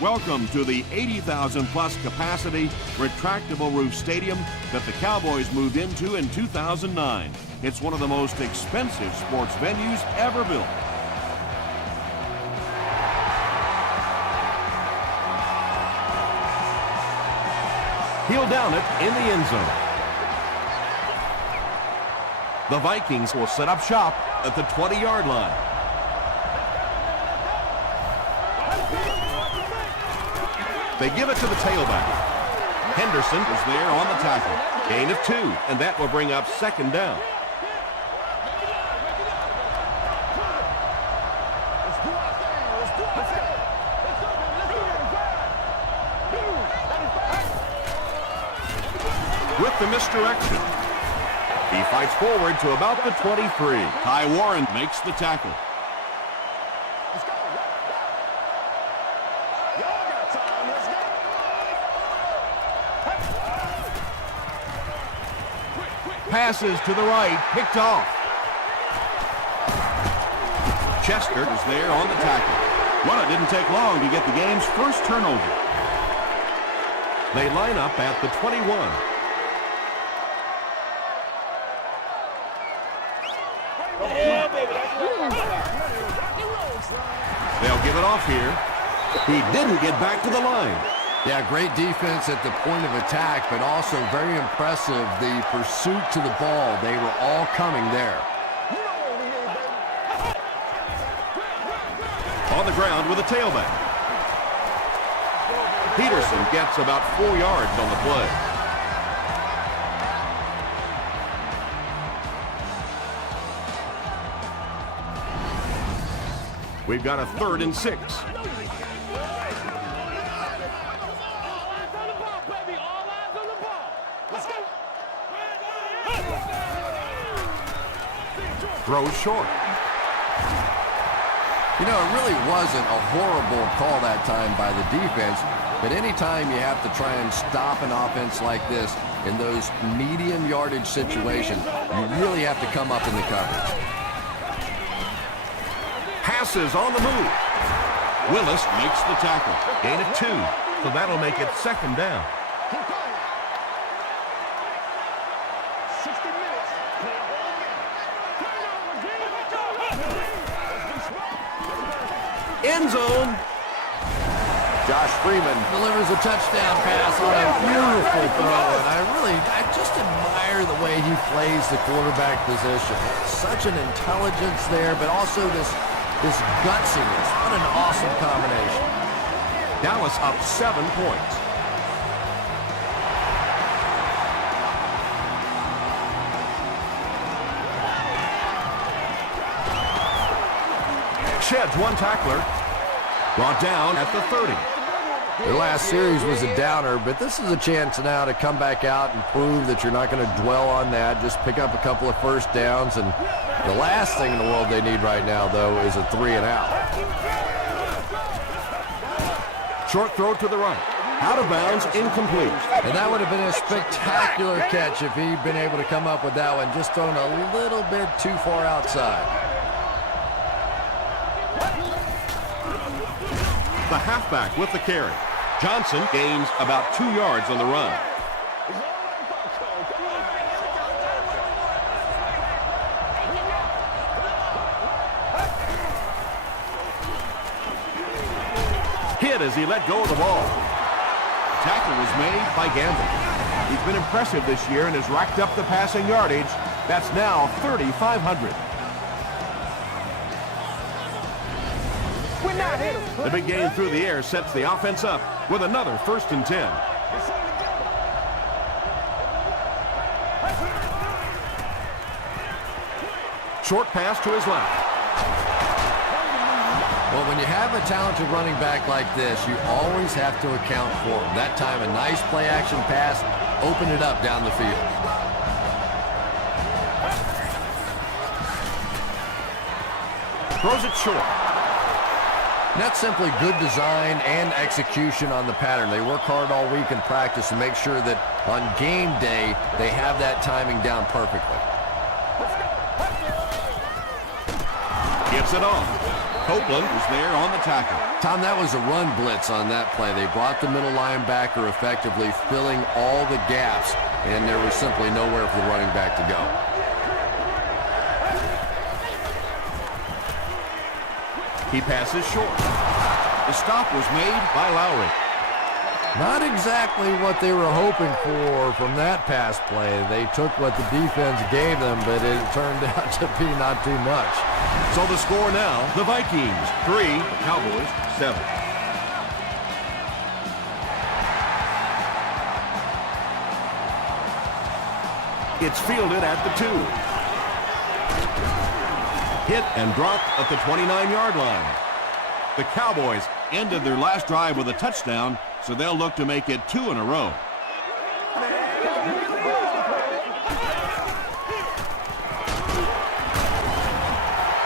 Welcome to the 80,000 plus capacity retractable roof stadium that the Cowboys moved into in 2009. It's one of the most expensive sports venues ever built. He'll down it in the end zone. The Vikings will set up shop at the 20-yard line. They give it to the tailback. Henderson is there on the tackle. Gain of 2, and that will bring up second down. With the misdirection, he fights forward to about the 23. Ty Warren makes the tackle. Passes to the right, picked off. Chester is there on the tackle. Well, it didn't take long to get the game's first turnover. They line up at the 21. They'll give it off here. He didn't get back to the line. Yeah, great defense at the point of attack, but also very impressive, the pursuit to the ball. They were all coming there. On the ground with a tailback. Peterson gets about 4 yards on the play. We've got a 3rd and 6. Throws short. You know, it really wasn't a horrible call that time by the defense, but anytime you have to try and stop an offense like this in those medium yardage situations, you really have to come up in the coverage. Passes on the move. Willis makes the tackle. Gain of 2, so that'll make it second down. End zone. Josh Freeman delivers a touchdown pass on a beautiful throw, and I just admire the way he plays the quarterback position. Such an intelligence there, but also this gutsiness. What an awesome combination. Dallas up 7 points. Sheds one tackler. Brought down at the 30. Their last series was a downer, but this is a chance now to come back out and prove that you're not going to dwell on that. Just pick up a couple of first downs, and the last thing in the world they need right now, though, is a 3 and out. Short throw to the right. Out of bounds, incomplete. And that would have been a spectacular catch if he'd been able to come up with that one, just thrown a little bit too far outside. The halfback with the carry. Johnson gains about 2 yards on the run. Hit as he let go of the ball. Tackle was made by Gamble. He's been impressive this year and has racked up the passing yardage. That's now 3,500. The big game through the air sets the offense up with another 1st and 10. Short pass to his left. Well, when you have a talented running back like this, you always have to account for him. That time, a nice play-action pass opened it up down the field. Throws it short. That's simply good design and execution on the pattern. They work hard all week in practice to make sure that on game day, they have that timing down perfectly. Gets it off. Copeland was there on the tackle. Tom, that was a run blitz on that play. They brought the middle linebacker effectively filling all the gaps, and there was simply nowhere for the running back to go. He passes short. The stop was made by Lowry. Not exactly what they were hoping for from that pass play. They took what the defense gave them, but it turned out to be not too much. So the score now, the Vikings 3, Cowboys 7. It's fielded at the 2. Hit and dropped at the 29-yard line. The Cowboys ended their last drive with a touchdown, so they'll look to make it 2 in a row.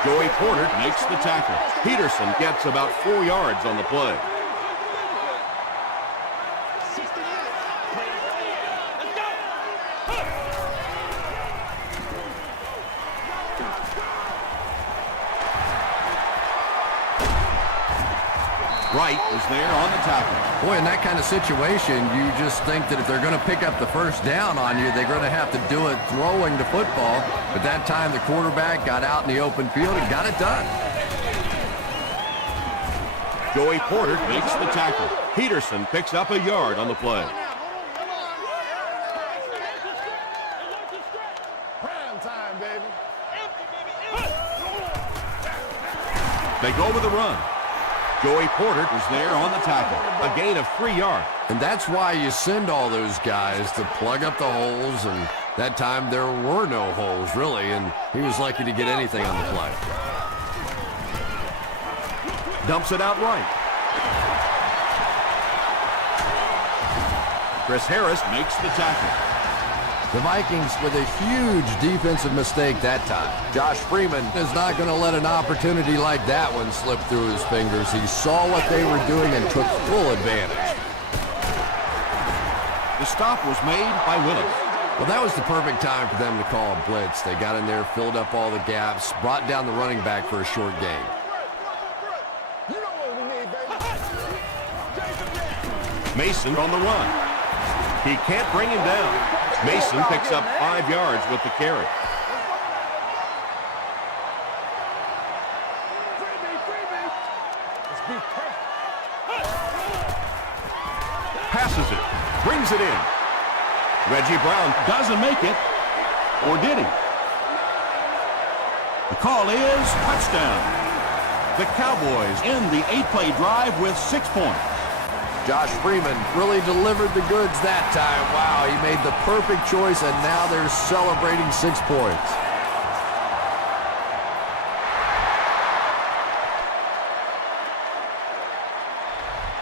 Joey Porter makes the tackle. Peterson gets about 4 yards on the play. Wright was there on the tackle. Boy, in that kind of situation, you just think that if they're going to pick up the first down on you, they're going to have to do it throwing the football. But that time, the quarterback got out in the open field and got it done. Joey Porter makes the tackle. Peterson picks up a yard on the play. They go with a run. Joey Porter was there on the tackle. A gain of 3 yards. And that's why you send all those guys to plug up the holes, and that time there were no holes, really, and he was lucky to get anything on the play. Dumps it out right. Chris Harris makes the tackle. The Vikings with a huge defensive mistake that time. Josh Freeman is not going to let an opportunity like that one slip through his fingers. He saw what they were doing and took full advantage. The stop was made by Willis. Well, that was the perfect time for them to call a blitz. They got in there, filled up all the gaps, brought down the running back for a short gain. Mason on the run. He can't bring him down. Mason picks up 5 yards with the carry. Passes it. Brings it in. Reggie Brown doesn't make it. Or did he? The call is touchdown. The Cowboys end the 8-play drive with 6 points. Josh Freeman really delivered the goods that time. Wow, he made the perfect choice, and now they're celebrating 6 points.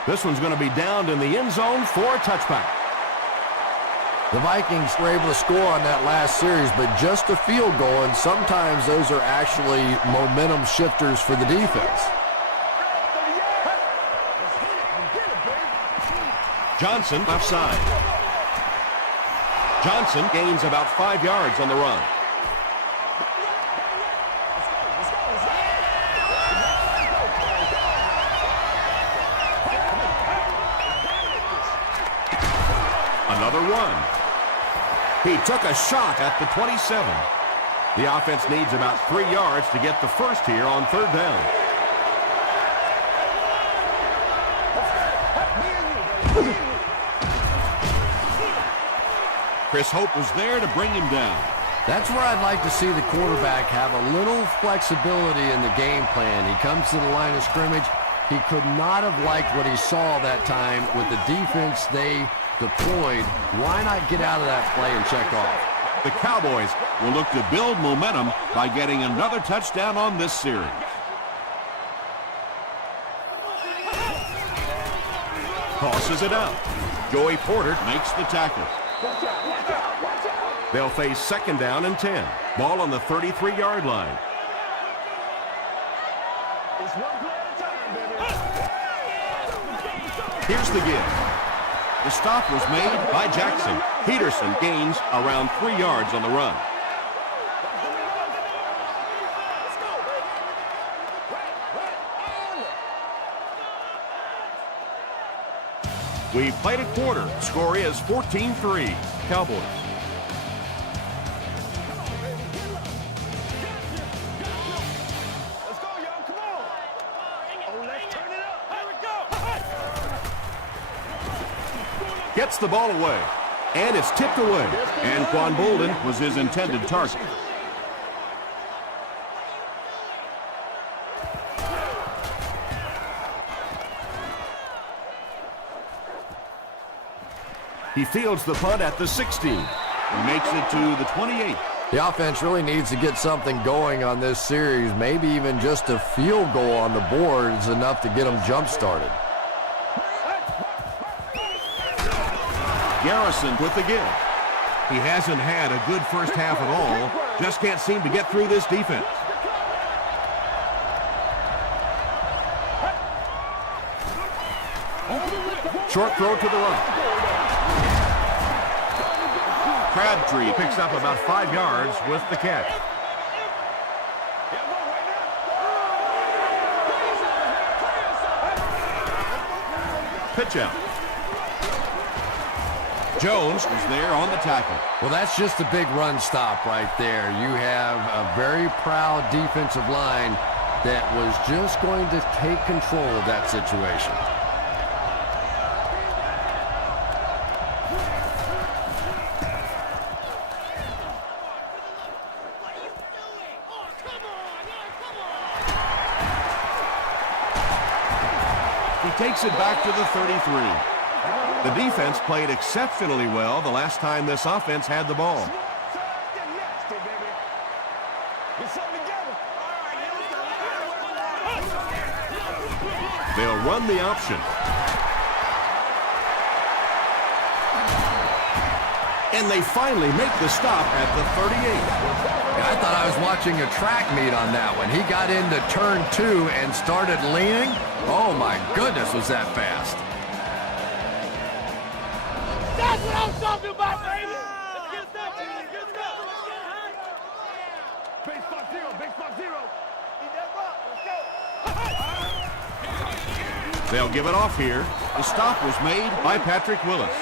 This one's going to be downed in the end zone for a touchback. The Vikings were able to score on that last series, but just a field goal, and sometimes those are actually momentum shifters for the defense. Johnson left side. Johnson gains about 5 yards on the run. Another run. He took a shot at the 27. The offense needs about 3 yards to get the first here on 3rd down. Chris Hope was there to bring him down. That's where I'd like to see the quarterback have a little flexibility in the game plan. He comes to the line of scrimmage. He could not have liked what he saw that time with the defense they deployed. Why not get out of that play and check off? The Cowboys will look to build momentum by getting another touchdown on this series. Tosses it out. Joey Porter makes the tackle. They'll face 2nd down and 10. Ball on the 33-yard line. Here's the give. The stop was made by Jackson. Peterson gains around 3 yards on the run. We've played a quarter. Score is 14-3. Cowboys. Let's go, y'all. Come on. Oh, let's turn it up. Here we go. Gets the ball away. And it's tipped away. And Quan Bolden was his intended target. He fields the punt at the 16. He makes it to the 28. The offense really needs to get something going on this series. Maybe even just a field goal on the board is enough to get them jump-started. Garrison with the give. He hasn't had a good first half at all. Just can't seem to get through this defense. Short throw to the right. Crabtree picks up about 5 yards with the catch. Pitch out. Jones is there on the tackle. Well, that's just a big run stop right there. You have a very proud defensive line that was just going to take control of that situation. Takes it back to the 33. The defense played exceptionally well the last time this offense had the ball. They'll run the option. And they finally make the stop at the 38. I thought I was watching a track meet on that one. He got into turn 2 and started leaning. Oh, my goodness, was that fast. That's what I'm talking about, baby. Let's get stuff. Let's get stuff. Base spot zero. Base spot zero. Eat that rock. Let's go. They'll give it off here. The stop was made by Patrick Willis.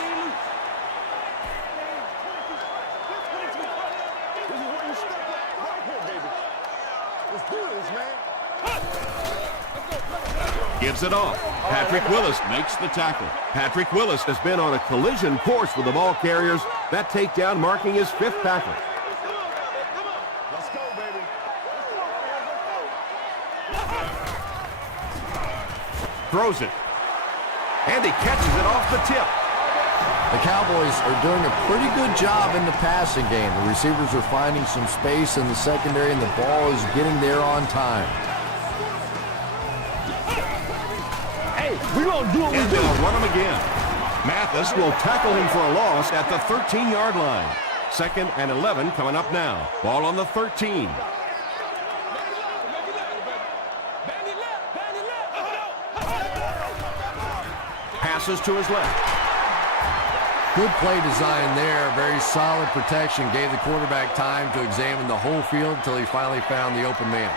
Gives it off. Patrick Willis makes the tackle. Patrick Willis has been on a collision course with the ball carriers. That takedown marking his 5th tackle. Let's go, baby. Throws it. And he catches it off the tip. The Cowboys are doing a pretty good job in the passing game. The receivers are finding some space in the secondary, and the ball is getting there on time. We're going to do what we do. And they'll run him again. Mathis will tackle him for a loss at the 13-yard line. 2nd and 11 coming up now. Ball on the 13. Passes to his left. Good play design there. Very solid protection. Gave the quarterback time to examine the whole field until he finally found the open man.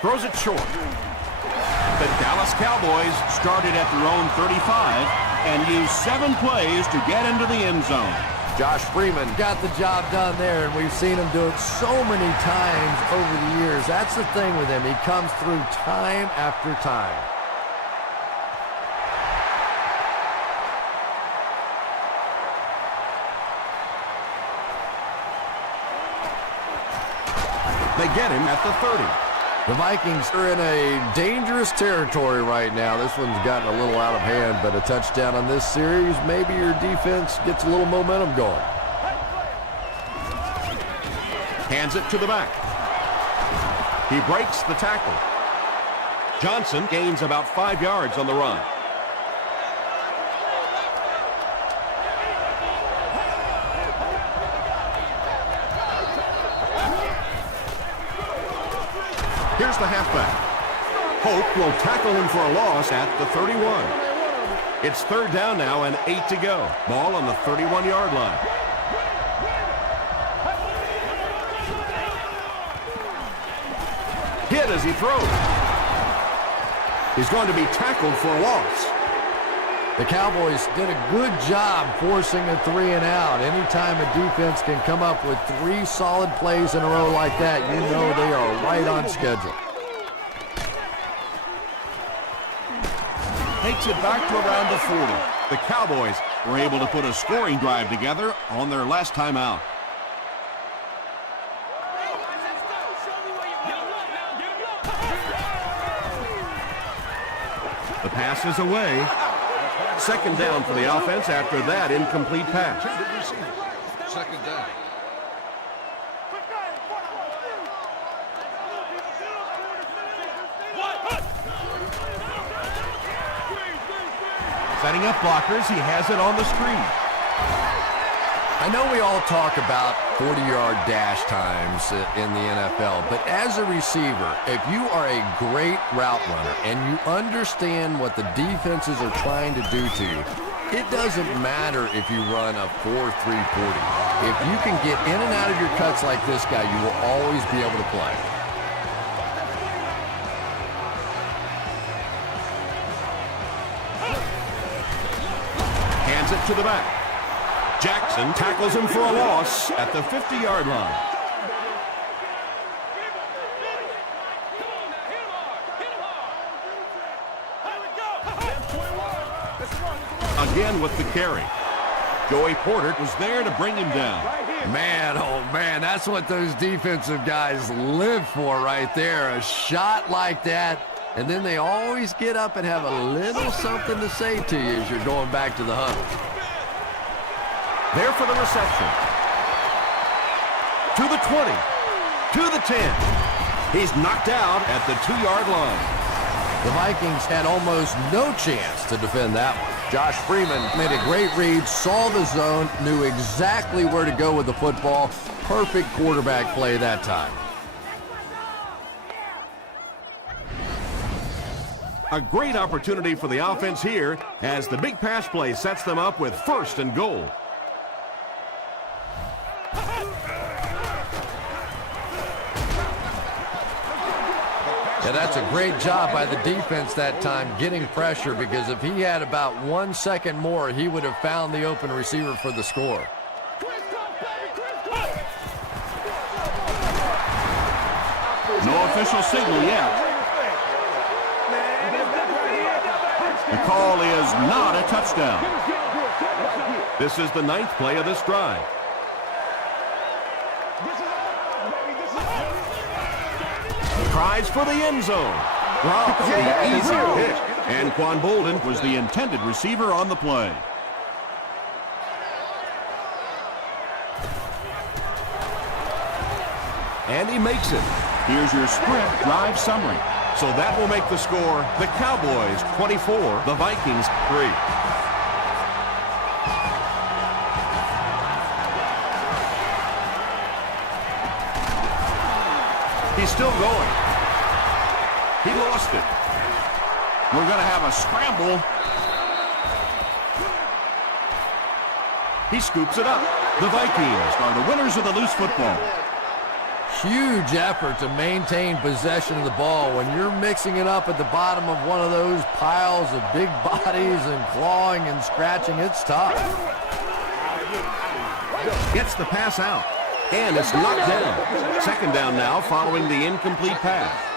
Throws it short. The Dallas Cowboys started at their own 35 and used 7 plays to get into the end zone. Josh Freeman got the job done there, and we've seen him do it so many times over the years. That's the thing with him. He comes through time after time. They get him at the 30. The Vikings are in a dangerous territory right now. This one's gotten a little out of hand, but a touchdown on this series, maybe your defense gets a little momentum going. Hands it to the back. He breaks the tackle. Johnson gains about 5 yards on the run. Here's the halfback. Hope will tackle him for a loss at the 31. It's 3rd down now and 8 to go. Ball on the 31-yard line. hit as he throws. He's going to be tackled for a loss. The Cowboys did a good job forcing a 3 and out. Anytime a defense can come up with 3 solid plays in a row like that, you know they are right on schedule. Takes it back to around the 40. The Cowboys were able to put a scoring drive together on their last time out. The pass is away. Second down for the offense after that incomplete pass. Second down. Setting up blockers, he has it on the screen. I know we all talk about 40-yard dash times in the NFL, but as a receiver, if you are a great route runner and you understand what the defenses are trying to do to you, it doesn't matter if you run a 4.3 40. If you can get in and out of your cuts like this guy, you will always be able to play. Hands it to the back. Jackson tackles him for a loss at the 50-yard line. Again with the carry. Joey Porter was there to bring him down. Man, oh man, that's what those defensive guys live for right there. A shot like that, and then they always get up and have a little something to say to you as you're going back to the huddle. There for the reception. To the 20. To the 10. He's knocked out at the 2-yard line. The Vikings had almost no chance to defend that one. Josh Freeman made a great read, saw the zone, knew exactly where to go with the football. Perfect quarterback play that time. A great opportunity for the offense here as the big pass play sets them up with 1st and goal. Yeah, that's a great job by the defense that time, getting pressure, because if he had about 1 second more, he would have found the open receiver for the score. No official signal yet. The call is not a touchdown. This is the 9th play of this drive. Tries for the end zone. Pretty easy pick. And Quan Bolden was the intended receiver on the play. And he makes it. Here's your sprint drive summary. So that will make the score the Cowboys 24, the Vikings 3. He's still going. He lost it. We're going to have a scramble. He scoops it up. The Vikings are the winners of the loose football. Huge effort to maintain possession of the ball. When you're mixing it up at the bottom of one of those piles of big bodies and clawing and scratching, it's tough. Gets the pass out. And it's knocked down. Second down now following the incomplete pass.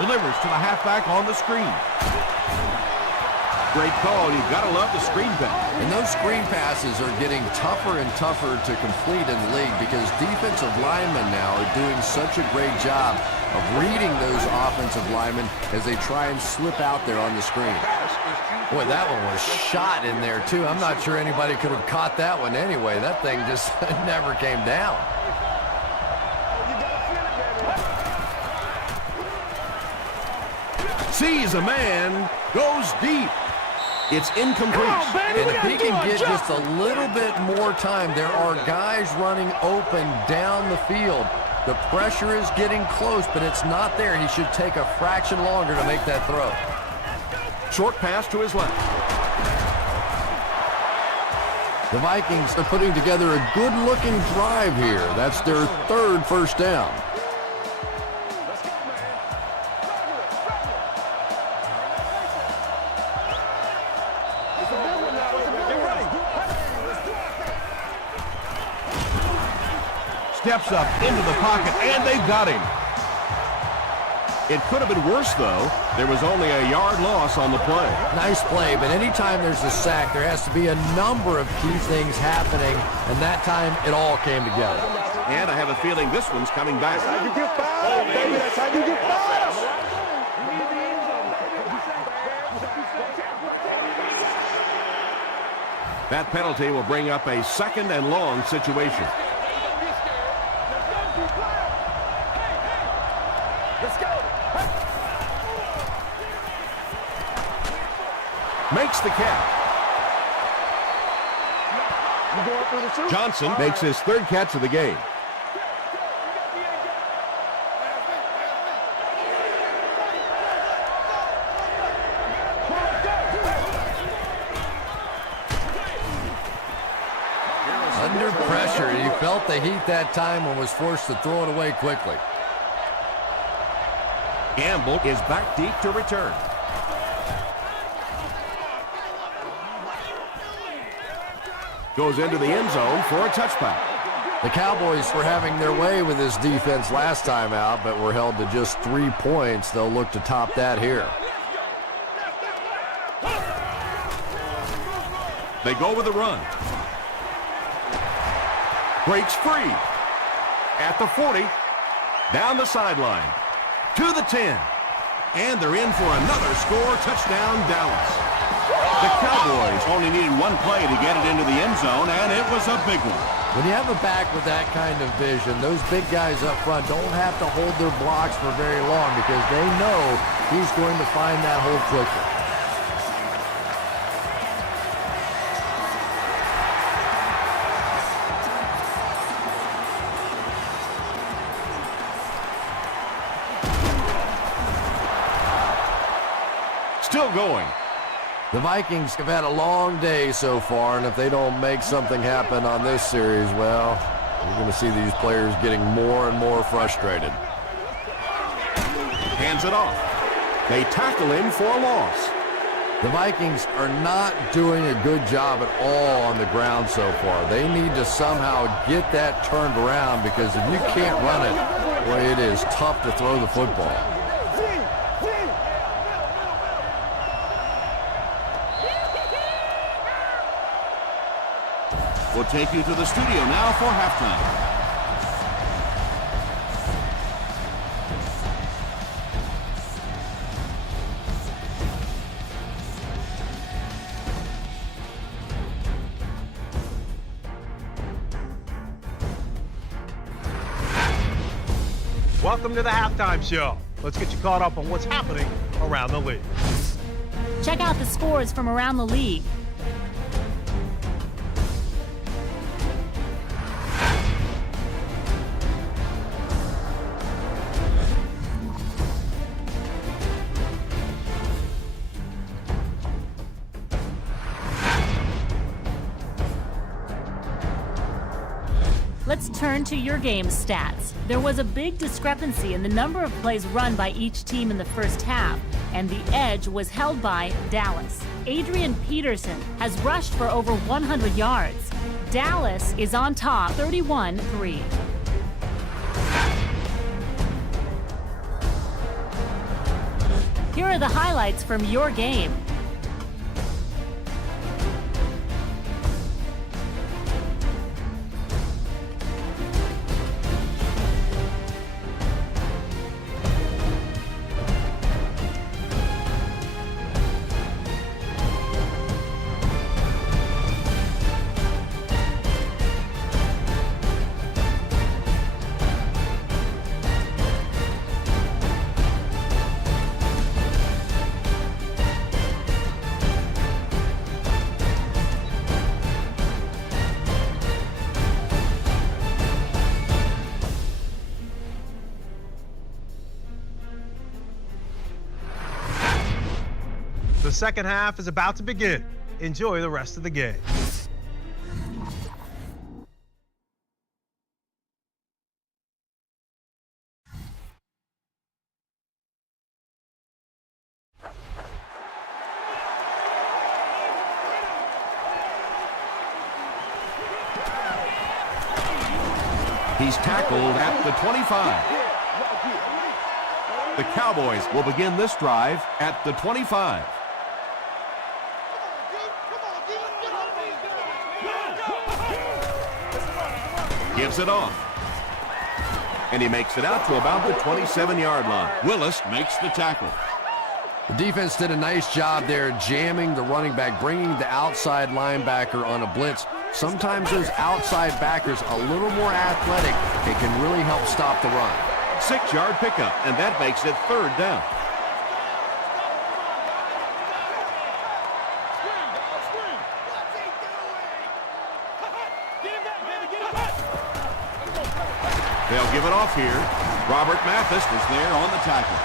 Delivers to the halfback on the screen. Great call. You've got to love the screen pass. And those screen passes are getting tougher and tougher to complete in the league because defensive linemen now are doing such a great job of reading those offensive linemen as they try and slip out there on the screen. Boy, that one was shot in there, too. I'm not sure anybody could have caught that one anyway. That thing just never came down. Sees a man, goes deep. It's incomplete. And if he can get just a little bit more time, there are guys running open down the field. The pressure is getting close, but it's not there. He should take a fraction longer to make that throw. Short pass to his left. The Vikings are putting together a good-looking drive here. That's their third first down. Steps up into the pocket, and they've got him. It could have been worse, though. There was only a yard loss on the play. Nice play, but anytime there's a sack, there has to be a number of key things happening, and that time it all came together. And I have a feeling this one's coming back. That's how you get fouled, baby. That's how you get fouled. That penalty will bring up a second and long situation. Let's go. Makes the catch. You going through the shoot? Johnson makes his third catch of the game. Under pressure, he felt the heat that time and was forced to throw it away quickly. Gamble is back deep to return. Goes into the end zone for a touchback. The Cowboys were having their way with this defense last time out, but were held to just 3 points. They'll look to top that here. They go with a run. Breaks free. At the 40. Down the sideline. To the 10. And they're in for another score. Touchdown, Dallas. The Cowboys only needed one play to get it into the end zone, and it was a big one. When you have a back with that kind of vision, those big guys up front don't have to hold their blocks for very long because they know he's going to find that hole quickly. Still going. The Vikings have had a long day so far, and if they don't make something happen on this series, well, you're going to see these players getting more and more frustrated. Hands it off. They tackle him for a loss. The Vikings are not doing a good job at all on the ground so far. They need to somehow get that turned around because if you can't run it, boy, it is tough to throw the football. We'll take you to the studio now for halftime. Welcome to the halftime show. Let's get you caught up on what's happening around the league. Check out the scores from around the league. Let's turn to your game stats. There was a big discrepancy in the number of plays run by each team in the first half, and the edge was held by Dallas. Adrian Peterson has rushed for over 100 yards. Dallas is on top, 31-3. Here are the highlights from your game. The second half is about to begin. Enjoy the rest of the game. He's tackled at the 25. The Cowboys will begin this drive at the 25. Gives it off. And he makes it out to about the 27-yard line. Willis makes the tackle. The defense did a nice job there jamming the running back, bringing the outside linebacker on a blitz. Sometimes those outside backers a little more athletic and can really help stop the run. 6-yard pickup, and that makes it 3rd down. They'll give it off here. Robert Mathis was there on the tackle.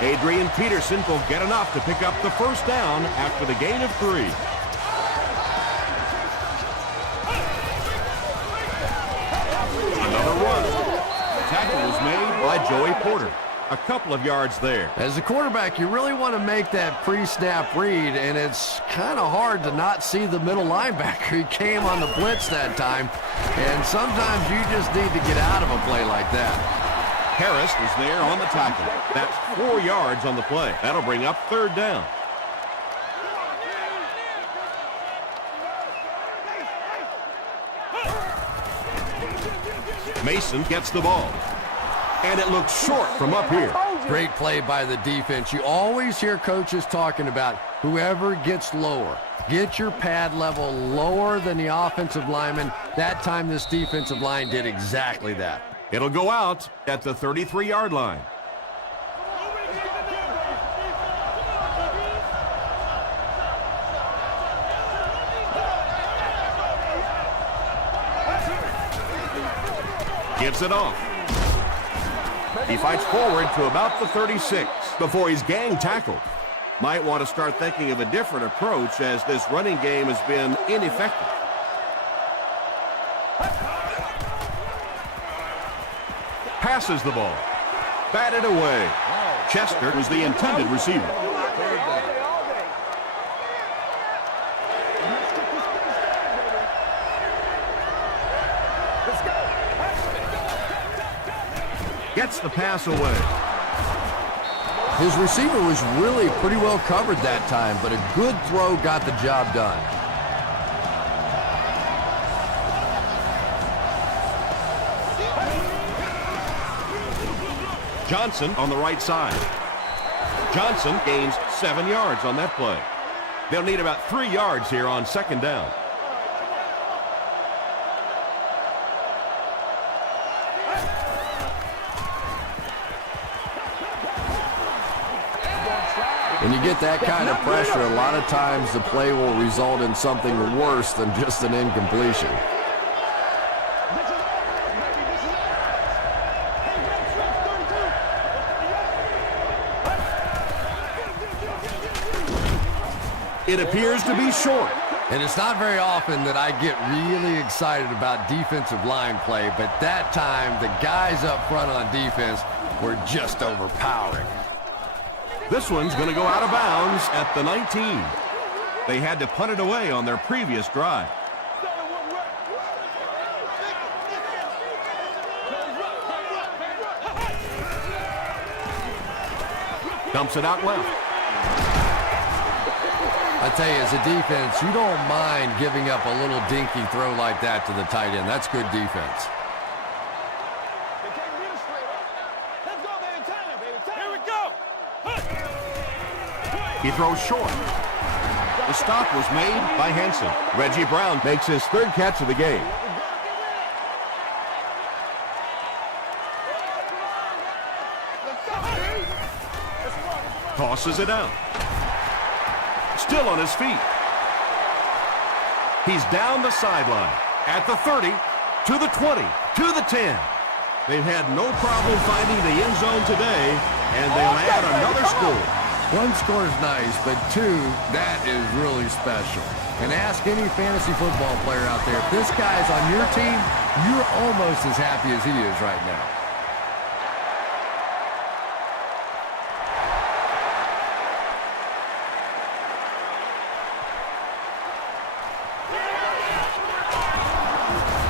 Adrian Peterson will get enough to pick up the 1st down after the gain of 3. Another run. Tackle was made by Joey Porter. A couple of yards there. As a quarterback, you really want to make that pre-snap read, and it's kind of hard to not see the middle linebacker. He came on the blitz that time, and sometimes you just need to get out of a play like that. Harris was there on the tackle. That's 4 yards on the play. That'll bring up 3rd down. Mason gets the ball. And it looks short from up here. Great play by the defense. You always hear coaches talking about whoever gets lower. Get your pad level lower than the offensive lineman. That time this defensive line did exactly that. It'll go out at the 33-yard line. Gives it off. He fights forward to about the 36 before he's gang tackled. Might want to start thinking of a different approach as this running game has been ineffective. Passes the ball. Batted away. Chester was the intended receiver. Gets the pass away. His receiver was really pretty well covered that time, but a good throw got the job done. Johnson on the right side. Johnson gains 7 yards on that play. They'll need about 3 yards here on 2nd down. When you get that kind of pressure, a lot of times the play will result in something worse than just an incompletion. It appears to be short. And it's not very often that I get really excited about defensive line play, but that time the guys up front on defense were just overpowering. This one's going to go out of bounds at the 19. They had to punt it away on their previous drive. Dumps it out left. I tell you, as a defense, you don't mind giving up a little dinky throw like that to the tight end. That's good defense. He throws short. The stop was made by Henson. Reggie Brown makes his 3rd catch of the game. Tosses it out. Still on his feet. He's down the sideline at the 30, to the 20, to the 10. They've had no problem finding the end zone today, and they'll add another score. One score is nice, but 2, that is really special. And ask any fantasy football player out there, if this guy's on your team, you're almost as happy as he is right now.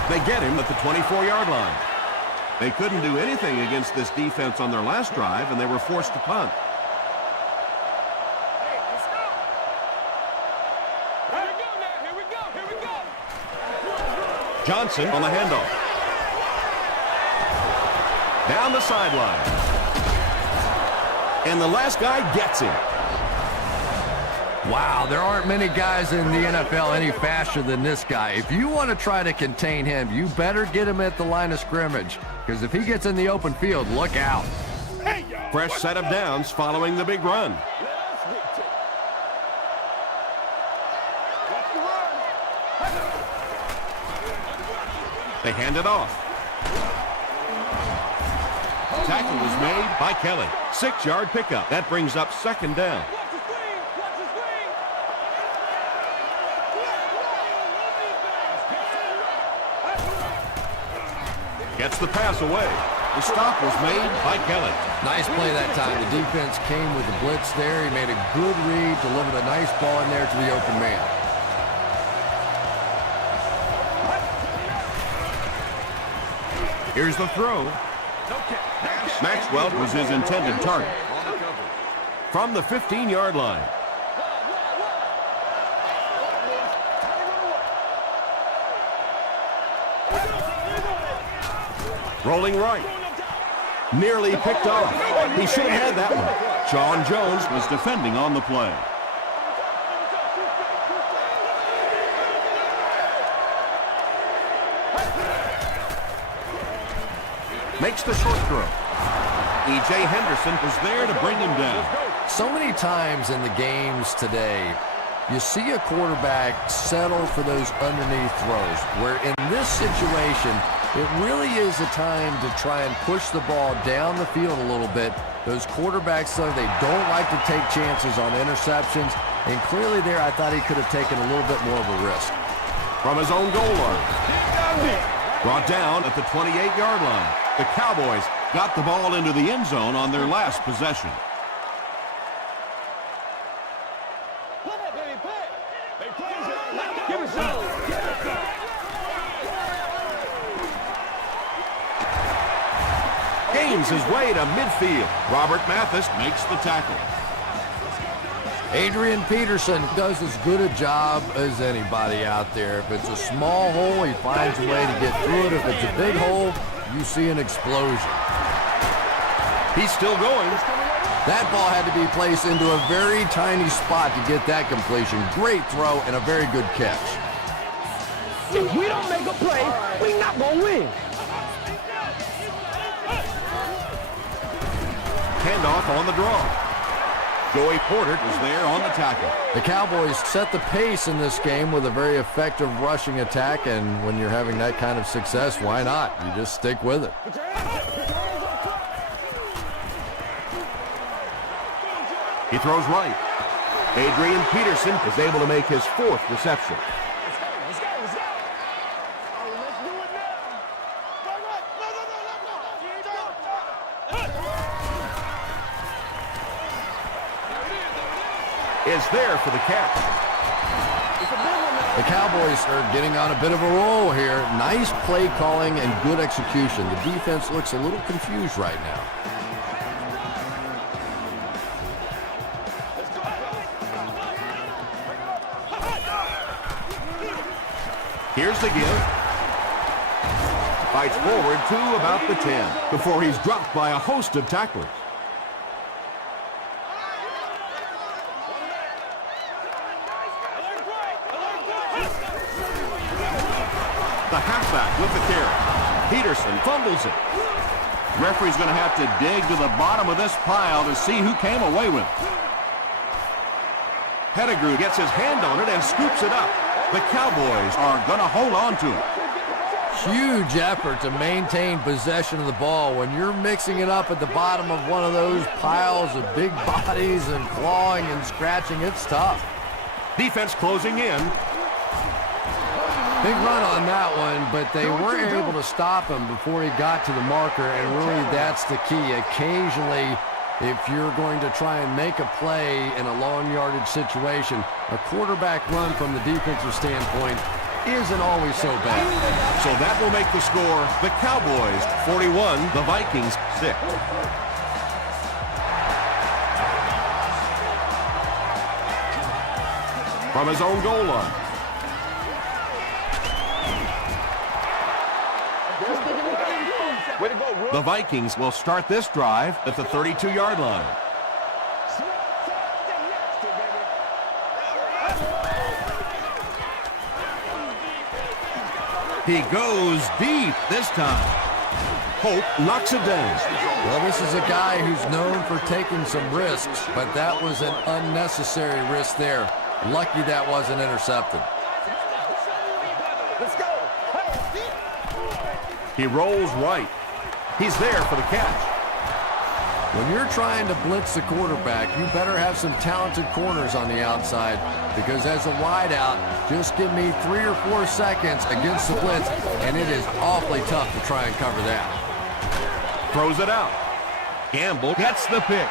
They get him at the 24-yard line. They couldn't do anything against this defense on their last drive, and they were forced to punt. Johnson on the handoff. Down the sideline. And the last guy gets him. Wow, there aren't many guys in the NFL any faster than this guy. If you want to try to contain him, you better get him at the line of scrimmage, because if he gets in the open field, look out. Fresh set of downs following the big run. They hand it off. Tackle was made by Kelly. 6-yard pickup. That brings up second down. Gets the pass away. The stop was made by Kelly. Nice play that time. The defense came with the blitz there. He made a good read, delivered a nice ball in there to the open man. Here's the throw. Maxwell was his intended target. From the 15-yard line. Rolling right. Nearly picked off. He should have had that one. Sean Jones was defending on the play. Makes the short throw. E.J. Henderson was there to bring him down. So many times in the games today, you see a quarterback settle for those underneath throws, where in this situation, it really is a time to try and push the ball down the field a little bit. Those quarterbacks, though, they don't like to take chances on interceptions, and clearly there I thought he could have taken a little bit more of a risk. From his own goal line. Brought down at the 28-yard line. The Cowboys got the ball into the end zone on their last possession. Gains his way to midfield. Robert Mathis makes the tackle. Adrian Peterson does as good a job as anybody out there. If it's a small hole, he finds a way to get through it. If it's a big hole, you see an explosion. He's still going. That ball had to be placed into a very tiny spot to get that completion. Great throw and a very good catch. If we don't make a play, we're not going to win. Handoff on the draw. Joey Porter was there on the tackle. The Cowboys set the pace in this game with a very effective rushing attack, and when you're having that kind of success, why not? You just stick with it. He throws right. Adrian Peterson is able to make his 4th reception. Is there for the catch. The Cowboys are getting on a bit of a roll here. Nice play calling and good execution. The defense looks a little confused right now. Here's the give. Fights forward to about the 10 before he's dropped by a host of tacklers. The halfback with the carry. Peterson fumbles it. Referee's going to have to dig to the bottom of this pile to see who came away with it. Pettigrew gets his hand on it and scoops it up. The Cowboys are going to hold on to it. Huge effort to maintain possession of the ball. When you're mixing it up at the bottom of one of those piles of big bodies and clawing and scratching, it's tough. Defense closing in. Big run on that one, but they weren't able to stop him before he got to the marker, and really that's the key. Occasionally, if you're going to try and make a play in a long yardage situation, a quarterback run from the defensive standpoint isn't always so bad. So that will make the score the Cowboys 41, the Vikings 6. From his own goal line. The Vikings will start this drive at the 32-yard line. He goes deep this time. Hope knocks it down. Well, this is a guy who's known for taking some risks, but that was an unnecessary risk there. Lucky that wasn't intercepted. He rolls right. He's there for the catch. When you're trying to blitz the quarterback, you better have some talented corners on the outside, because as a wideout, just give me 3 or 4 seconds against the blitz, and it is awfully tough to try and cover that. Throws it out. Gamble gets the pick.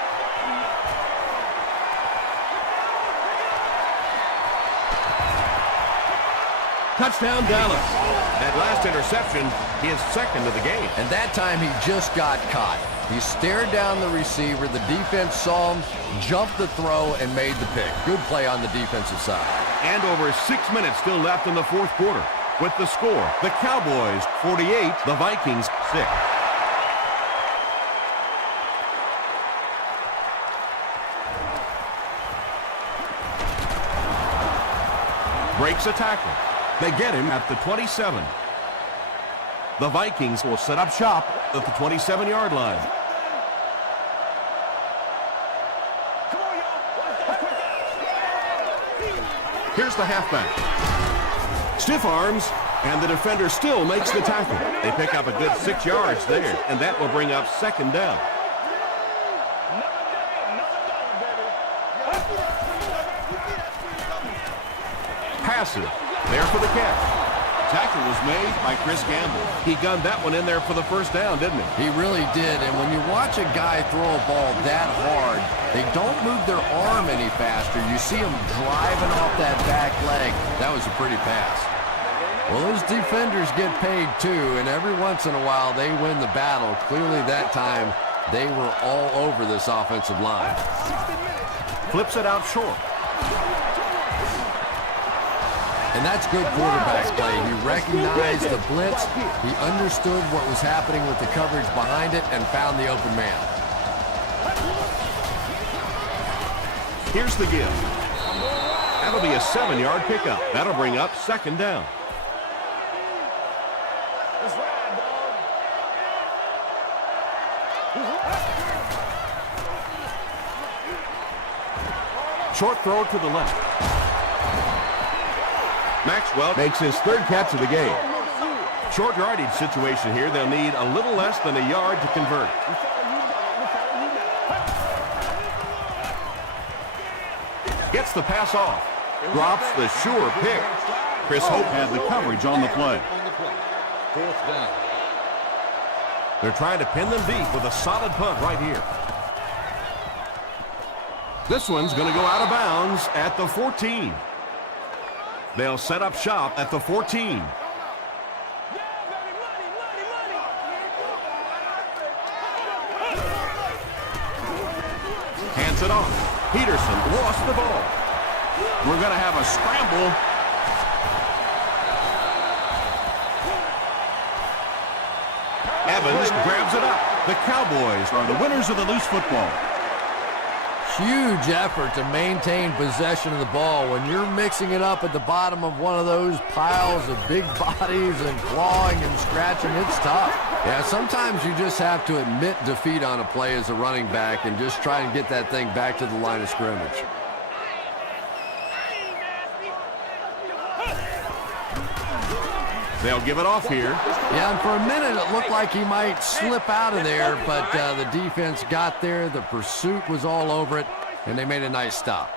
Touchdown, Dallas. That last interception, his second of the game. And that time he just got caught. He stared down the receiver, the defense saw him, jumped the throw, and made the pick. Good play on the defensive side. And over 6 minutes still left in the fourth quarter. With the score, the Cowboys 48, the Vikings 6. Breaks a tackle. They get him at the 27. The Vikings will set up shop at the 27-yard line. Here's the halfback. Stiff arms, and the defender still makes the tackle. They pick up a good 6 yards there, and that will bring up second down. Passive. There for the catch. Tackle was made by Chris Gamble. He gunned that one in there for the first down, didn't he? He really did, and when you watch a guy throw a ball that hard, they don't move their arm any faster. You see them driving off that back leg. That was a pretty pass. Well, those defenders get paid too, and every once in a while they win the battle. Clearly that time they were all over this offensive line. Flips it out short. And that's good quarterback play. He recognized the blitz, he understood what was happening with the coverage behind it, and found the open man. Here's the give. That'll be a 7-yard pickup. That'll bring up second down. Short throw to the left. Maxwell makes his third catch of the game. Short yardage situation here. They'll need a little less than a yard to convert. Gets the pass off. Drops the sure pick. Chris Hope had the coverage on the play. Fourth down. They're trying to pin them deep with a solid punt right here. This one's going to go out of bounds at the 14. They'll set up shop at the 14. Hands it off. Peterson lost the ball. We're going to have a scramble. Evans grabs it up. The Cowboys are the winners of the loose football. Huge effort to maintain possession of the ball. When you're mixing it up at the bottom of one of those piles of big bodies and clawing and scratching, it's tough. Yeah, sometimes you just have to admit defeat on a play as a running back and just try and get that thing back to the line of scrimmage. They'll give it off here. Yeah, and for a minute it looked like he might slip out of there, but the defense got there. The pursuit was all over it, and they made a nice stop.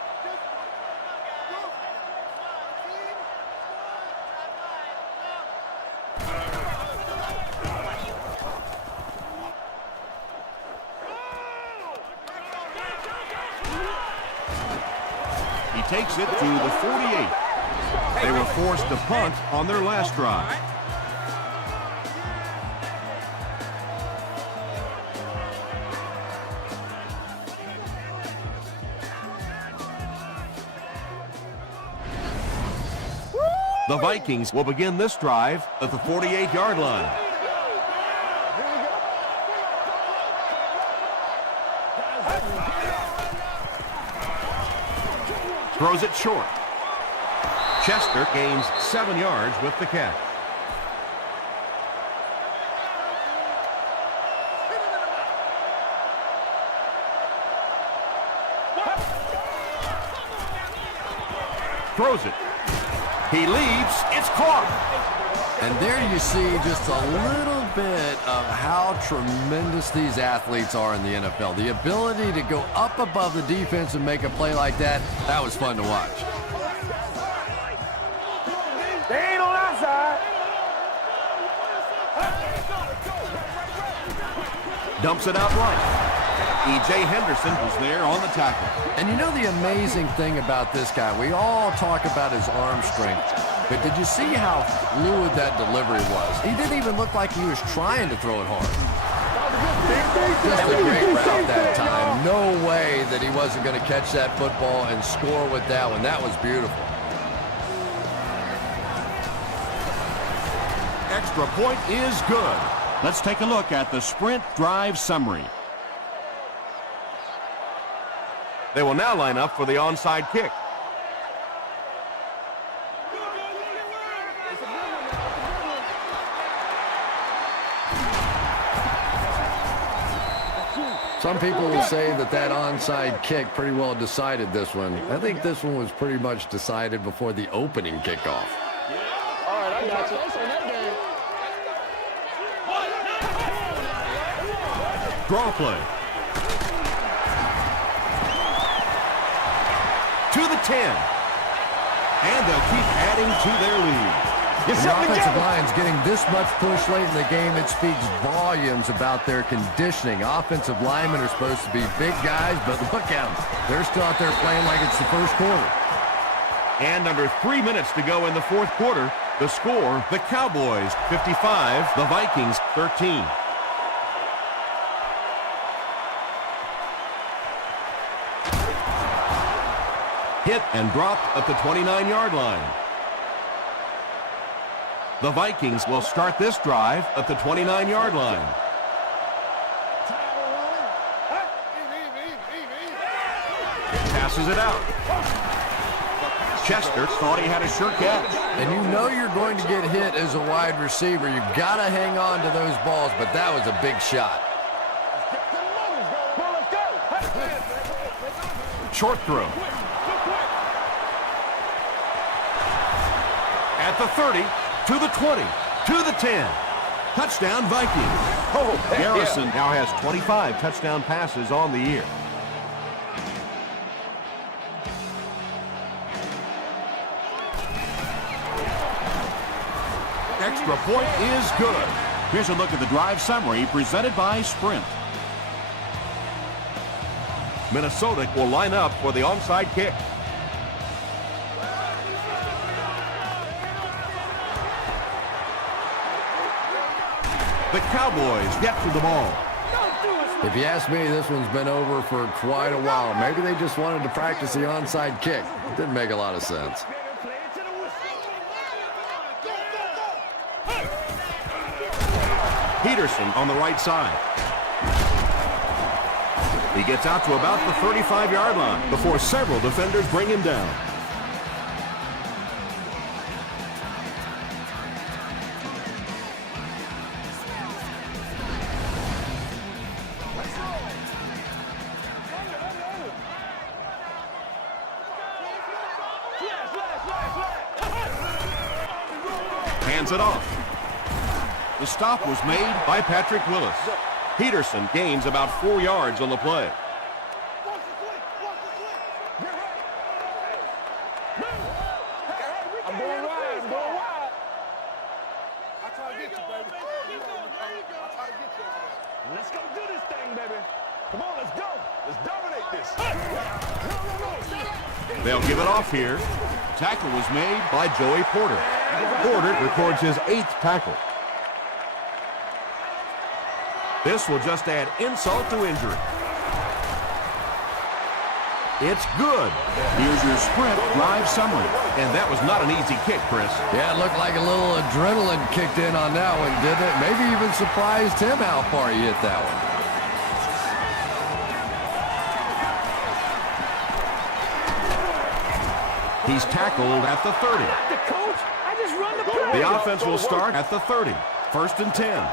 He takes it to the 48. They were forced to punt on their last drive. The Vikings will begin this drive at the 48-yard line. Throws it short. Chester gains 7 yards with the catch. Throws it. He leaps. It's caught. And there you see just a little bit of how tremendous these athletes are in the NFL. The ability to go up above the defense and make a play like that, that was fun to watch. They ain't on our side. Dumps it out right. E.J. Henderson was there on the tackle. And you know the amazing thing about this guy, we all talk about his arm strength, but did you see how fluid that delivery was? He didn't even look like he was trying to throw it hard. Just a great route that time. No way that he wasn't going to catch that football and score with that one. That was beautiful. Extra point is good. Let's take a look at the sprint drive summary. They will now line up for the onside kick. Some people will say that onside kick pretty well decided this one. I think this one was pretty much decided before the opening kickoff. All right, I got you. Draw play. To the 10. And they'll keep adding to their lead. The offensive line's getting this much push late in the game, it speaks volumes about their conditioning. Offensive linemen are supposed to be big guys, but look at them. They're still out there playing like it's the first quarter. And under 3 minutes to go in the fourth quarter, the score, the Cowboys 55, the Vikings 13. Hit and dropped at the 29-yard line. The Vikings will start this drive at the 29-yard line. Passes it out. Chester thought he had a sure catch. And you know you're going to get hit as a wide receiver. You've got to hang on to those balls, but that was a big shot. Short throw. At the 30, to the 20, to the 10. Touchdown, Vikings. Garrison now has 25 touchdown passes on the year. Extra point is good. Here's a look at the drive summary presented by Sprint. Minnesota will line up for the onside kick. The Cowboys get to the ball. If you ask me, this one's been over for quite a while. Maybe they just wanted to practice the onside kick. It didn't make a lot of sense. Peterson on the right side. He gets out to about the 35-yard line before several defenders bring him down. Hands it off. The stop was made by Patrick Willis. Peterson gains about 4 yards on the play. I'm going wide. I'm going wide. I try to get you, baby. I try to get you over there. Let's go do this thing, baby. Come on, let's go. Let's dominate this. They'll give it off here. tackle was made by Joey Porter. Porter records his 8th tackle. This will just add insult to injury. It's good. Here's your sprint drive summary. And that was not an easy kick, Chris. Yeah, it looked like a little adrenaline kicked in on that one, didn't it? Maybe even surprised him how far he hit that one. He's tackled at the 30. Coach, I just run the play. The offense will start at the 30. 1st and 10.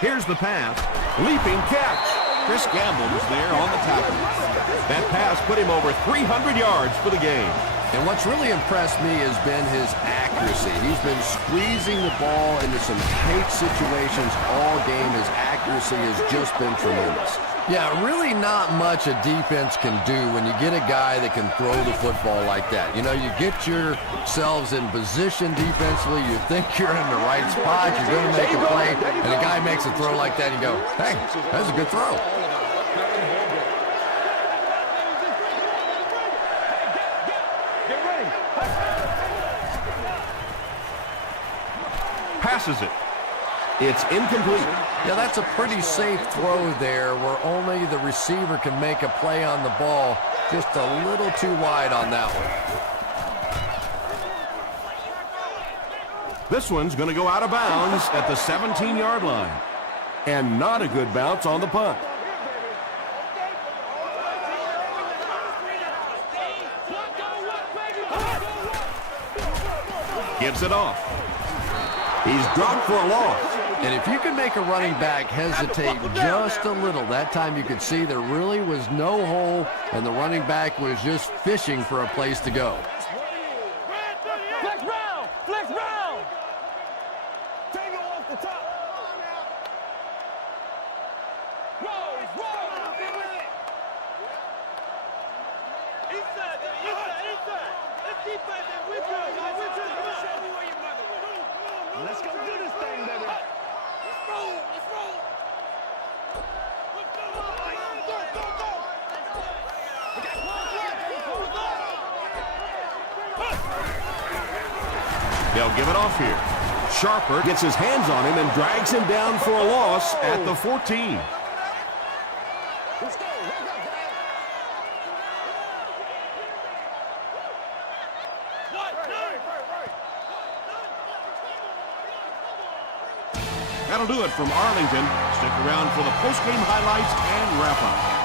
Here's the pass. Leaping catch. Chris Gamble was there on the tackle. That pass put him over 300 yards for the game. And what's really impressed me has been his accuracy. He's been squeezing the ball into some tight situations all game. His accuracy has just been tremendous. Yeah, really not much a defense can do when you get a guy that can throw the football like that. You know, you get yourselves in position defensively. You think you're in the right spot. You're going to make a play. And a guy makes a throw like that, and you go, hey, that's a good throw. Passes it. It's incomplete. Yeah, that's a pretty safe throw there where only the receiver can make a play on the ball. Just a little too wide on that one. This one's going to go out of bounds at the 17-yard line. And not a good bounce on the punt. Gives it off. He's dropped for a loss. And if you can make a running back hesitate just a little, that time you could see there really was no hole, and the running back was just fishing for a place to go. Flex round! Flex round! Tango off the top. Roll! Inside! Let's keep that. We're good. Show me where your mother went. Let's go do this thing, baby. Let's roll. They'll give it off here. Sharper gets his hands on him and drags him down for a loss at the 14. Let's go. That'll do it from Arlington. Stick around for the post-game highlights and wrap-up.